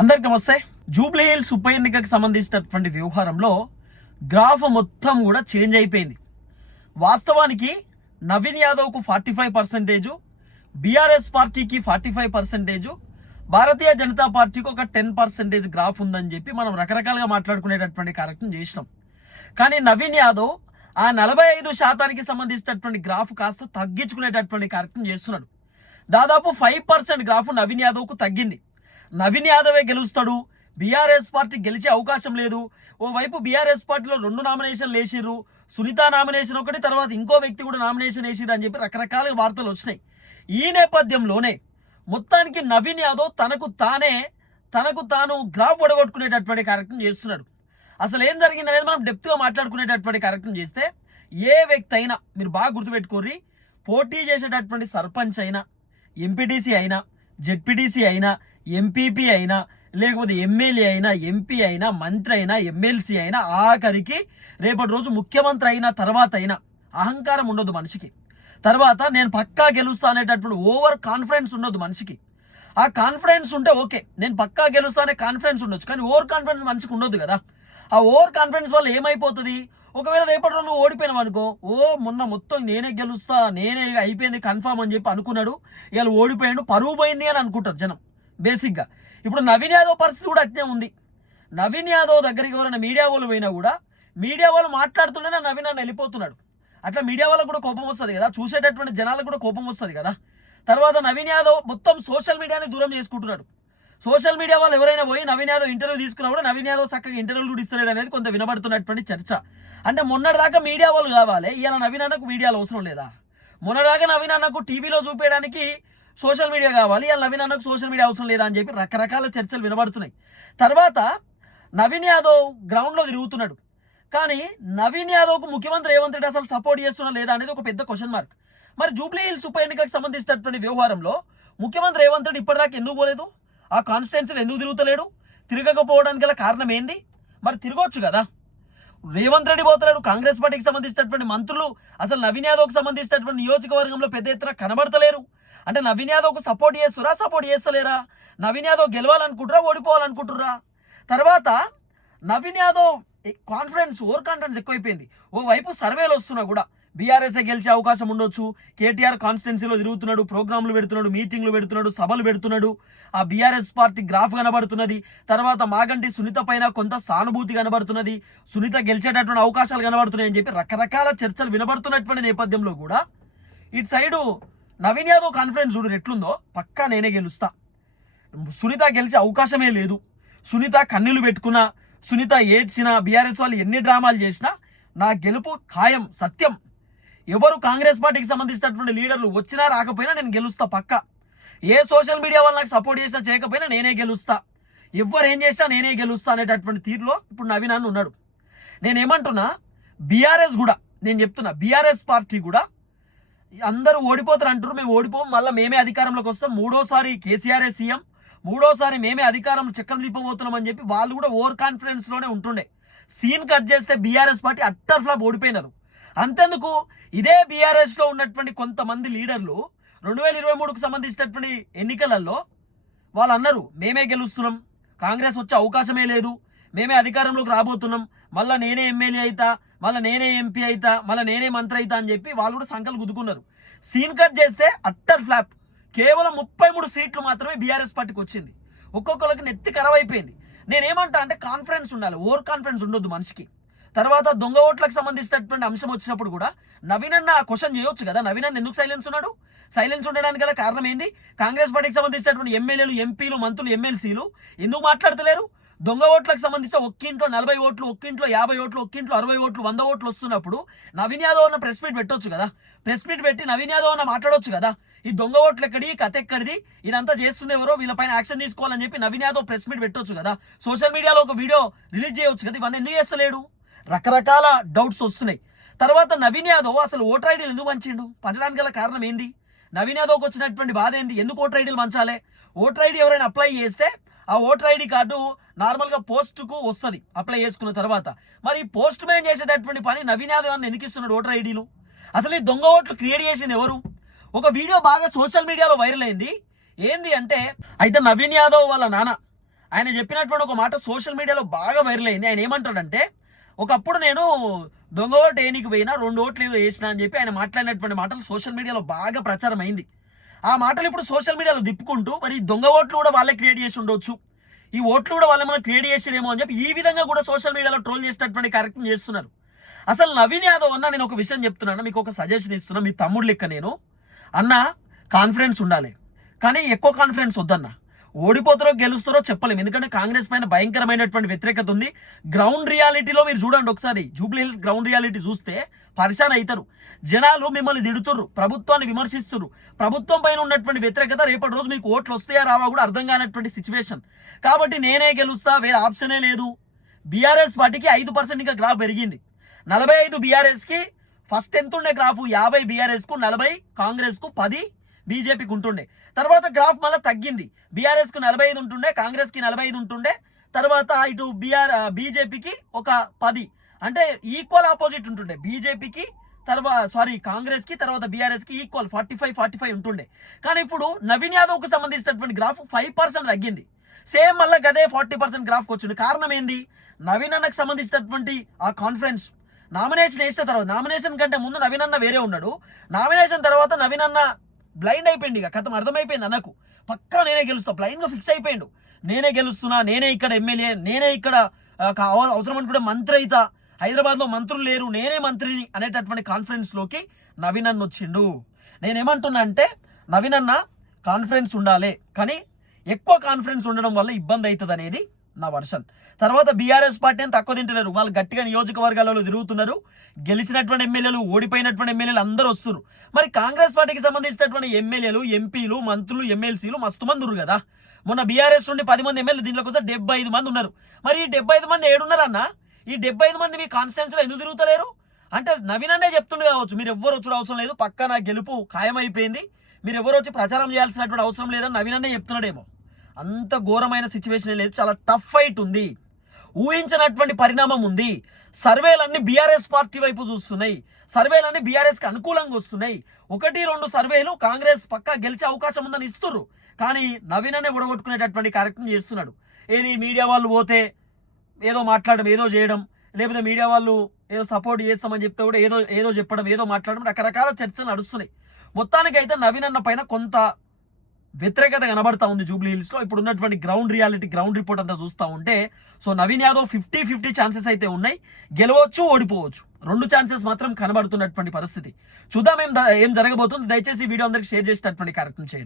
అందరికి నమస్తే. జూబ్లీ హిల్స్ ఉప ఎన్నికకు సంబంధించినటువంటి వ్యవహారంలో గ్రాఫ్ మొత్తం కూడా చేంజ్ అయిపోయింది. వాస్తవానికి నవీన్ యాదవ్కు ఫార్టీ ఫైవ్ పర్సెంటేజు బీఆర్ఎస్ పార్టీకి forty five percentage Bharatiya Janata పార్టీకి ఒక టెన్ పర్సెంటేజ్ గ్రాఫ్ ఉందని చెప్పి మనం రకరకాలుగా మాట్లాడుకునేటటువంటి కార్యక్రమం చేసినాం. కానీ నవీన్ యాదవ్ ఆ నలభై ఐదు శాతానికి సంబంధించినటువంటి గ్రాఫ్ కాస్త తగ్గించుకునేటటువంటి కార్యక్రమం చేస్తున్నాడు. దాదాపు ఫైవ్ పర్సెంట్ గ్రాఫ్ నవీన్ యాదవ్కు తగ్గింది. నవీన్ యాదవే గెలుస్తాడు. బీఆర్ఎస్ పార్టీ గెలిచే అవకాశం లేదు. ఓవైపు బీఆర్ఎస్ పార్టీలో రెండు నామినేషన్లు వేసిర్రు. సునీత నామినేషన్ ఒకటి తర్వాత ఇంకో వ్యక్తి కూడా నామినేషన్ వేసిరు అని చెప్పి రకరకాల వార్తలు వచ్చినాయి. ఈ నేపథ్యంలోనే మొత్తానికి నవీన్ యాదవ్ తనకు తానే తనకు తాను గ్రాఫ్ ఒడగొట్టుకునేటటువంటి కార్యక్రమం చేస్తున్నాడు. అసలు ఏం జరిగింది అనేది మనం డెప్త్గా మాట్లాడుకునేటటువంటి కార్యక్రమం చేస్తే ఏ వ్యక్తి అయినా మీరు బాగా గుర్తుపెట్టుకోర్రి పోటీ చేసేటటువంటి సర్పంచ్ అయినా ఎంపీటీసీ అయినా జెడ్పీటీసీ అయినా ఎంపీపీ అయినా లేకపోతే ఎమ్మెల్యే అయినా ఎంపీ అయినా మంత్రి అయినా ఎమ్మెల్సీ అయినా ఆఖరికి రేపటి రోజు ముఖ్యమంత్రి అయిన తర్వాత అయినా అహంకారం ఉండదు మనిషికి. తర్వాత నేను పక్కా గెలుస్తా అనేటటువంటి ఓవర్ కాన్ఫిడెన్స్ ఉండదు మనిషికి. ఆ కాన్ఫిడెన్స్ ఉంటే ఓకే నేను పక్కా గెలుస్తా అనే కాన్ఫిడెన్స్ ఉండొచ్చు కానీ ఓవర్ కాన్ఫిడెన్స్ మనిషికి ఉండదు కదా. ఆ ఓవర్ కాన్ఫిడెన్స్ వల్ల ఏమైపోతుంది? ఒకవేళ రేపటి రోజు నువ్వు ఓడిపోయినావు అనుకో ఓ మొన్న మొత్తం నేనే గెలుస్తా నేనే ఇక అయిపోయింది కన్ఫామ్ అని చెప్పి అనుకున్నాడు ఇవాళ ఓడిపోయాడు పరువు పోయింది అని అనుకుంటారు జనం. బేసిక్గా. ఇప్పుడు నవీన్ యాదవ్ పరిస్థితి కూడా అట్నే ఉంది. నవీన్ యాదవ్ దగ్గరికి ఎవరైనా మీడియా వాళ్ళు పోయినా కూడా మీడియా వాళ్ళు మాట్లాడుతుంటేనే నవీన్ అన్న వెళ్ళిపోతున్నాడు. అట్లా మీడియా వాళ్ళకు కూడా కోపం వస్తుంది కదా? చూసేటటువంటి జనాలకు కూడా కోపం వస్తుంది కదా? తర్వాత నవీన్ యాదవ్ మొత్తం సోషల్ మీడియాని దూరం చేసుకుంటున్నాడు. సోషల్ మీడియా వాళ్ళు ఎవరైనా పోయి నవీన్ యాదవ్ ఇంటర్వ్యూ తీసుకున్నా కూడా నవీన్ యాదవ్ చక్కగా ఇంటర్వ్యూలు కూడా ఇస్తలేడు అనేది కొంత వినబడుతున్నటువంటి చర్చ. అంటే మొన్నటిదాకా మీడియా వాళ్ళు కావాలి ఇలా నవీన్ అన్నకు మీడియాలో అవసరం లేదా? మొన్నటిదాకా నవీన్ అన్నకు టీవీలో చూపించడానికి సోషల్ మీడియా కావాలి ఆ నవీన్ అన్నకు సోషల్ మీడియా అవసరం లేదా అని చెప్పి రకరకాల చర్చలు వినబడుతున్నాయి. తర్వాత నవీన్ యాదవ్ గ్రౌండ్లో తిరుగుతున్నాడు. కానీ నవీన్ యాదవ్కు ముఖ్యమంత్రి రేవంత్ రెడ్డి అసలు సపోర్ట్ చేస్తున్నా లేదా అనేది ఒక పెద్ద క్వశ్చన్ మార్క్ మరి జూబ్లీ హిల్స్ ఉప ఎన్నికకు సంబంధించినటువంటి వ్యవహారంలో ముఖ్యమంత్రి రేవంత్ రెడ్డి ఇప్పటిదాకా ఎందుకు పోలేదు? ఆ కాన్స్టిట్యున్సీలు ఎందుకు తిరుగుతలేడు? తిరగకపోవడానికి గల కారణం ఏంది? మరి తిరగొచ్చు కదా. రేవంత్ రెడ్డి పోతున్నాడు కాంగ్రెస్ పార్టీకి సంబంధించినటువంటి మంత్రులు అసలు నవీన్ యాదవ్కి సంబంధించినటువంటి నియోజకవర్గంలో పెద్ద ఎత్తున కనబడతలేరు. అంటే నవీన్ యాదవ్కు సపోర్ట్ చేస్తురా సపోర్ట్ చేస్తలేరా? నవీన్ యాదవ్ గెలవాలనుకుంటురా ఓడిపోవాలనుకుంటురా తర్వాత Naveen Yadav confidence over confidence ఎక్కువైపోయింది. ఓవైపు సర్వేలు వస్తున్నా కూడా. బీఆర్ఎస్ఏ గెలిచే అవకాశం ఉండొచ్చు. కేటీఆర్ కాన్స్టిట్యున్సీలో తిరుగుతున్నాడు ప్రోగ్రాంలు పెడుతున్నాడు మీటింగ్లు పెడుతున్నాడు సభలు పెడుతున్నాడు. ఆ బీఆర్ఎస్ పార్టీ గ్రాఫ్ కనబడుతున్నది. తర్వాత మాగంటి సునీత పైన కొంత సానుభూతి కనబడుతున్నది. సునీత గెలిచేటటువంటి అవకాశాలు కనబడుతున్నాయి అని చెప్పి రకరకాల చర్చలు వినబడుతున్నటువంటి నేపథ్యంలో కూడా ఇటు సైడు నవీన్ యాదవ్ కాన్ఫిడెన్స్ చూడు ఎట్లుందో? పక్కా నేనే గెలుస్తా. సునీత గెలిచే అవకాశమే లేదు. సునీత కన్నీళ్ళు పెట్టుకున్నా సునీత ఏడ్చినా బీఆర్ఎస్ వాళ్ళు ఎన్ని డ్రామాలు చేసినా నా గెలుపు ఖాయం సత్యం. ఎవరు కాంగ్రెస్ పార్టీకి సంబంధించినటువంటి లీడర్లు వచ్చినా రాకపోయినా నేను గెలుస్తా పక్క. ఏ సోషల్ మీడియా వాళ్ళు నాకు సపోర్ట్ చేసినా చేయకపోయినా నేనే గెలుస్తా. ఎవరు ఏం చేసినా నేనే గెలుస్తా అనేటటువంటి తీరులో ఇప్పుడు నవీన్ అన్న ఉన్నాడు. నేనేమంటున్నా బీఆర్ఎస్ కూడా నేను చెప్తున్నా బీఆర్ఎస్ పార్టీ కూడా అందరూ ఓడిపోతారు అంటారు మేము ఓడిపోం. మళ్ళీ మేమే అధికారంలోకి వస్తాం. మూడోసారి కేసీఆర్ఏ సీఎం. మూడోసారి మేమే అధికారం చక్రం దింపబోతున్నాం అని చెప్పి వాళ్ళు కూడా ఓవర్ కాన్ఫిడెన్స్లోనే ఉంటుండే. సీన్ కట్ చేస్తే బీఆర్ఎస్ పార్టీ అట్టర్ ఫ్లాప్ ఓడిపోయినారు. అంతెందుకు? ఇదే బీఆర్ఎస్లో ఉన్నటువంటి కొంతమంది లీడర్లు రెండు వేల ఇరవై మూడుకు సంబంధించినటువంటి ఎన్నికలలో వాళ్ళు అన్నారు మేమే గెలుస్తున్నాం. కాంగ్రెస్ వచ్చే అవకాశమే లేదు. మేమే అధికారంలోకి రాబోతున్నాం. మళ్ళీ నేనే ఎమ్మెల్యే అవుతా మళ్ళీ నేనే ఎంపీ అవుతా మళ్ళీ నేనే మంత్రి అవుతా అని చెప్పి వాళ్ళు కూడా సంకలు గుద్దుకున్నారు. సీన్ కట్ చేస్తే అట్టర్ ఫ్లాప్. కేవలం ముప్పై మూడు సీట్లు మాత్రమే బీఆర్ఎస్ పార్టీకి వచ్చింది. ఒక్కొక్కరికి నెత్తి ఖరాబ్ అయిపోయింది. నేనేమంటా అంటే కాన్ఫిడెన్స్ ఉండాలి. ఓవర్ కాన్ఫిడెన్స్ ఉండొద్దు మనిషికి. తర్వాత దొంగ ఓట్లకు సంబంధించినటువంటి అంశం వచ్చినప్పుడు కూడా నవీన్ అన్న క్వశ్చన్ చేయొచ్చు కదా? నవీన్ అన్న ఎందుకు సైలెన్స్ ఉన్నాడు? సైలెన్స్ ఉండడానికి గల కారణం ఏంది? కాంగ్రెస్ పార్టీకి సంబంధించినటువంటి ఎమ్మెల్యేలు ఎంపీలు మంత్రులు ఎమ్మెల్సీలు ఎందుకు మాట్లాడతలేరు? దొంగ ఓట్లకు సంబంధించిన ఒక్కింట్లో నలభై ఓట్లు ఒక్కింట్లో యాభై ఓట్లు ఒక్కింట్లో అరవై ఓట్లు వంద ఓట్లు వస్తున్నప్పుడు నవీన్ యాదవ్ అన్న ప్రెస్ మీట్ పెట్టొచ్చు కదా? ప్రెస్ మీట్ పెట్టి నవీన్ యాదవ్ అన్న మాట్లాడొచ్చు కదా? ఈ దొంగ ఓట్లు ఎక్కడి ఈ కథ ఎక్కడిది? ఇదంతా చేస్తుంది ఎవరో వీళ్ళపైన యాక్షన్ తీసుకోవాలని చెప్పి నవీన్ యాదవ్ ప్రెస్ మీట్ పెట్టొచ్చు కదా? సోషల్ మీడియాలో ఒక వీడియో రిలీజ్ చేయొచ్చు కదా? ఇవన్నీ ఎందుకు చేస్తలేడు? రకరకాల డౌట్స్ వస్తున్నాయి. తర్వాత నవీన్ యాదవ్ అసలు ఓటర్ ఐడీలు ఎందుకు పంచిండు? పంచడానికి గల కారణం ఏంది? నవీన్ యాదవ్కి వచ్చినటువంటి బాధ ఏంది? ఎందుకు ఓటర్ ఐడీలు పంచాలి? ఓటర్ ఐడి ఎవరైనా అప్లై చేస్తే ఆ ఓటర్ ఐడి కార్డు నార్మల్గా పోస్ట్కు వస్తుంది అప్లై చేసుకున్న తర్వాత. మరి పోస్ట్ మ్యాన్ చేసేటటువంటి పని నవీన్ యాదవ్ అని ఎందుకు ఇస్తున్నాడు ఓటర్ ఐడీలు? అసలు ఈ దొంగ ఓట్లు క్రియేట్ చేసింది ఎవరు? ఒక వీడియో బాగా సోషల్ మీడియాలో వైరల్ అయింది. ఏంది అంటే అయితే నవీన్ యాదవ్ వాళ్ళ నాన్న ఆయన చెప్పినటువంటి ఒక మాట సోషల్ మీడియాలో బాగా వైరల్ అయింది. ఆయన ఏమంటాడంటే ఒకప్పుడు నేను దొంగ ఓటు ఏనికి పోయినా రెండు ఓట్లు ఏదో వేసినా అని చెప్పి ఆయన మాట్లాడినటువంటి మాటలు సోషల్ మీడియాలో బాగా ప్రచారం అయింది. ఆ మాటలు ఇప్పుడు సోషల్ మీడియాలో తిప్పుకుంటూ మరి దొంగ ఓట్లు కూడా వాళ్ళే క్రియేట్ చేసి ఉండొచ్చు. ఈ ఓట్లు కూడా వాళ్ళు మనం క్రియేట్ చేసేదేమో అని చెప్పి ఈ విధంగా కూడా సోషల్ మీడియాలో ట్రోల్ చేసేటటువంటి కార్యక్రమం చేస్తున్నారు. అసలు నవీన్ యాదవ్ అన్న నేను ఒక విషయం చెప్తున్నాను మీకు ఒక సజెషన్ ఇస్తున్నా మీ తమ్ముడు లెక్క నేను. అన్న కాన్ఫిడెన్స్ ఉండాలి. కానీ ఎక్కువ కాన్ఫిడెన్స్ వద్దన్నా. ఓడిపోతారో గెలుస్తారో చెప్పలేము. ఎందుకంటే కాంగ్రెస్ పైన భయంకరమైనటువంటి వ్యతిరేకత ఉంది. గ్రౌండ్ రియాలిటీలో మీరు చూడండి ఒకసారి. జూబ్లీ హిల్స్ గ్రౌండ్ రియాలిటీ చూస్తే పరిశాన్ అవుతారు. జనాలు మిమ్మల్ని తిడుతుర్రు. ప్రభుత్వాన్ని విమర్శిస్తుర్రు. ప్రభుత్వం పైన ఉన్నటువంటి వ్యతిరేకత రేపటి రోజు మీకు ఓట్లు వస్తాయా రావా కూడా అర్థం కానటువంటి సిచ్యువేషన్ కాబట్టి నేనే గెలుస్తా వేరే ఆప్షనే లేదు. బీఆర్ఎస్ పార్టీకి ఐదు పర్సెంట్ ఇంకా గ్రాఫ్ పెరిగింది. నలభై ఐదు బీఆర్ఎస్కి ఫస్ట్ ఎంత ఉండే గ్రాఫ్ యాభై బీఆర్ఎస్కు నలభై కాంగ్రెస్కు పది బీజేపీకి ఉంటుండే తర్వాత గ్రాఫ్ మళ్ళీ తగ్గింది. బీఆర్ఎస్కు నలభై ఐదు ఉంటుండే కాంగ్రెస్కి నలభై ఐదు ఉంటుండే. తర్వాత ఇటు బీఆర్ బీజేపీకి ఒక పది. అంటే ఈక్వల్ ఆపోజిట్ ఉంటుండే. బీజేపీకి తర్వాత సారీ కాంగ్రెస్కి తర్వాత బీఆర్ఎస్కి equal forty five forty five ఉంటుండే. కానీ ఇప్పుడు నవీన్ యాదవ్కు సంబంధించినటువంటి గ్రాఫ్ ఫైవ్ పర్సెంట్ తగ్గింది. సేమ్ మళ్ళీ గదే ఫార్టీ పర్సెంట్ గ్రాఫ్కి వచ్చింది కారణం ఏంది? నవీన్ అన్నకు సంబంధించినటువంటి ఆ కాన్ఫరెన్స్ నామినేషన్ వేసిన తర్వాత నామినేషన్ కంటే ముందు నవీన్ అన్న వేరే ఉన్నాడు. నామినేషన్ తర్వాత నవీన్ అన్న బ్లైండ్ అయిపోయింది ఇక. కథం అర్థమైపోయింది అన్నకు. పక్కా నేనే గెలుస్తా. బ్లైండ్గా ఫిక్స్ అయిపోయాడు. నేనే గెలుస్తున్నా నేనే ఇక్కడ ఎమ్మెల్యే నేనే ఇక్కడ అవసరం అనుకుంటే మంత్రి అయితా హైదరాబాద్లో మంత్రులు లేరు నేనే మంత్రిని అనేటటువంటి కాన్ఫిడెన్స్లోకి నవీన్ అన్న వచ్చిండు. నేనేమంటున్నా అంటే నవీన్ అన్న కాన్ఫిడెన్స్ ఉండాలి. కానీ ఎక్కువ కాన్ఫిడెన్స్ ఉండడం వల్ల ఇబ్బంది అవుతుంది అనేది నా వర్షన్. తర్వాత బీఆర్ఎస్ పార్టీ అని తక్కువ తింటున్నారు వాళ్ళు గట్టిగా నియోజకవర్గాలలో తిరుగుతున్నారు. గెలిచినటువంటి ఎమ్మెల్యేలు ఓడిపోయినటువంటి ఎమ్మెల్యేలు అందరూ వస్తున్నారు. మరి కాంగ్రెస్ పార్టీకి సంబంధించినటువంటి ఎమ్మెల్యేలు ఎంపీలు మంత్రులు ఎమ్మెల్సీలు మస్తు మంది ఉన్నారు కదా. మొన్న బీఆర్ఎస్ నుండి పది మంది ఎమ్మెల్యే దీంట్లో కోసం డెబ్బై ఐదు మంది ఉన్నారు. మరి ఈ డెబ్బై ఐదు మంది ఏడున్నారన్న? ఈ డెబ్బై ఐదు మంది మీ కాన్స్టిట్యున్సీలో ఎందుకు తిరుగుతలేరు? అంటే నవీన్ అనే చెప్తుండే కావచ్చు. మీరు ఎవ్వరు వచ్చుడు అవసరం లేదు. పక్క నా గెలుపు ఖాయమైపోయింది. మీరు ఎవరు వచ్చి ప్రచారం చేయాల్సినటువంటి అవసరం లేదని నవీన్ అన్నే చెప్తున్నాడేమో. అంత ఘోరమైన సిచ్యువేషన్ లేదు చాలా టఫ్ ఫైట్ ఉంది. ఊహించినటువంటి పరిణామం ఉంది. సర్వేలన్నీ బీఆర్ఎస్ పార్టీ వైపు చూస్తున్నాయి. సర్వేలన్నీ బీఆర్ఎస్కి అనుకూలంగా వస్తున్నాయి. ఒకటి రెండు సర్వేలు కాంగ్రెస్ పక్కా గెలిచే అవకాశం ఉందని ఇస్తుర్రు. కానీ నవీననే ఉడగొట్టుకునేటటువంటి కార్యక్రమం చేస్తున్నాడు. ఏది మీడియా వాళ్ళు పోతే ఏదో మాట్లాడడం ఏదో చేయడం లేకపోతే మీడియా వాళ్ళు ఏదో సపోర్ట్ చేస్తామని చెప్తే కూడా ఏదో ఏదో చెప్పడం ఏదో మాట్లాడడం రకరకాల చర్చలు నడుస్తున్నాయి. మొత్తానికైతే నవీన్ అన్న పైన కొంత వ్యతిరేకత కనబడతా ఉంది జూబ్లీ హిల్స్లో ఇప్పుడు ఉన్నటువంటి గ్రౌండ్ రియాలిటీ గ్రౌండ్ రిపోర్ట్ అంతా చూస్తూ ఉంటే so Naveen Yadav fifty fifty chances అయితే ఉన్నాయి. గెలవచ్చు ఓడిపోవచ్చు. రెండు ఛాన్సెస్ మాత్రం కనబడుతున్నటువంటి పరిస్థితి. చూద్దాం ఏం ఏం జరగబోతుంది. దయచేసి వీడియో అందరికి షేర్ చేసేటటువంటి కార్యక్రమం చేయండి.